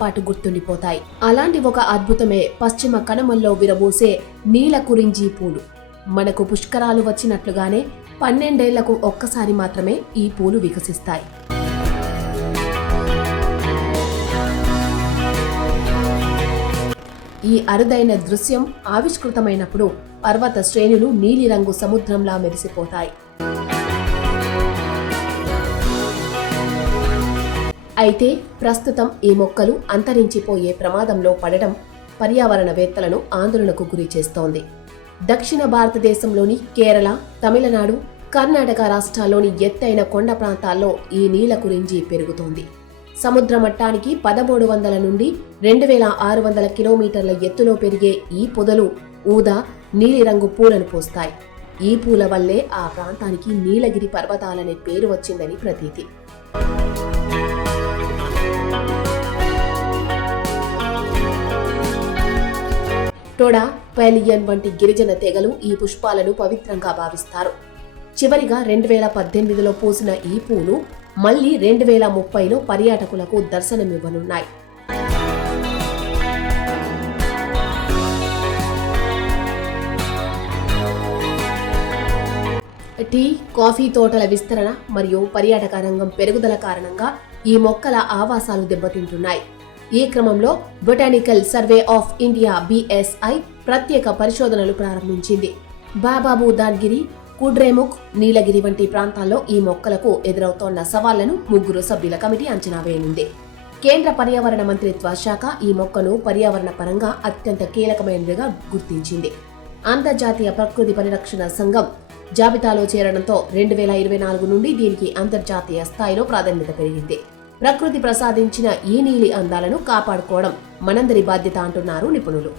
పాటు గుర్తుండిపోతాయి. అలాంటి ఒక అద్భుతమే పశ్చిమ కనుమల్లో విరబూసే నీలకురింజి పూలు. మనకు పుష్కరాలు వచ్చినట్లుగానే 12 ఏళ్లకు ఒక్కసారి మాత్రమే ఈ పూలు వికసిస్తాయి. ఈ అరుదైన దృశ్యం ఆవిష్కృతమైనప్పుడు పర్వత శ్రేణులు నీలిరంగు సముద్రంలా మెరిసిపోతాయి. అయితే ప్రస్తుతం ఈ మొక్కలు అంతరించిపోయే ప్రమాదంలో పడడం పర్యావరణవేత్తలను ఆందోళనకు గురి చేస్తోంది. దక్షిణ భారతదేశంలోని కేరళ, తమిళనాడు, కర్ణాటక రాష్ట్రాల్లోని ఎత్తైన కొండ ప్రాంతాల్లో ఈ నీలకురింజి పెరుగుతోంది. సముద్ర మట్టానికి 1300 నుండి 2600 కిలోమీటర్ల ఎత్తులో పెరిగే ఈ పొదలు ఊదా నీలిరంగు పూలను పూస్తాయి. ఈ పూల వల్లే ఆ ప్రాంతానికి నీలగిరి పర్వతాలనే పేరు వచ్చిందని ప్రతీతి. టోడా, పైలియన్ వంటి గిరిజన తెగలు ఈ పుష్పాలను పవిత్రంగా భావిస్తారు. చివరిగా 2018లో పూసిన ఈ పూలు మళ్లీ 2030లో పర్యాటకులకు దర్శనమివ్వనున్నాయి. టీ, కాఫీ తోటల విస్తరణ మరియు పర్యాటక రంగం పెరుగుదల కారణంగా ఈ మొక్కల ఆవాసాలు దెబ్బతింటున్నాయి. ఈ క్రమంలో botanical survey of India BSI ప్రత్యేక పరిశోధనలు ప్రారంభించింది. బాబాబుదాన్గిరి, కుడ్రేముఖ్, నీలగిరి వంటి ప్రాంతాల్లో ఈ మొక్కలకు ఎదురవుతోన్న సవాళ్లను 3 సభ్యుల కమిటీ అంచనా వేయనుంది. కేంద్ర పర్యావరణ మంత్రిత్వ శాఖ ఈ మొక్కను పర్యావరణ పరంగా అత్యంత కీలకమైనదిగా గుర్తించింది. అంతర్జాతీయ ప్రకృతి పరిరక్షణ సంఘం జాబితాలో చేరడంతో 2024 నుండి దీనికి అంతర్జాతీయ స్థాయిలో ప్రాధాన్యత పెరిగింది. ప్రకృతి ప్రసాదించిన ఈ నీలి అందాలను కాపాడుకోవడం మనందరి బాధ్యత అంటున్నారు నిపుణులు.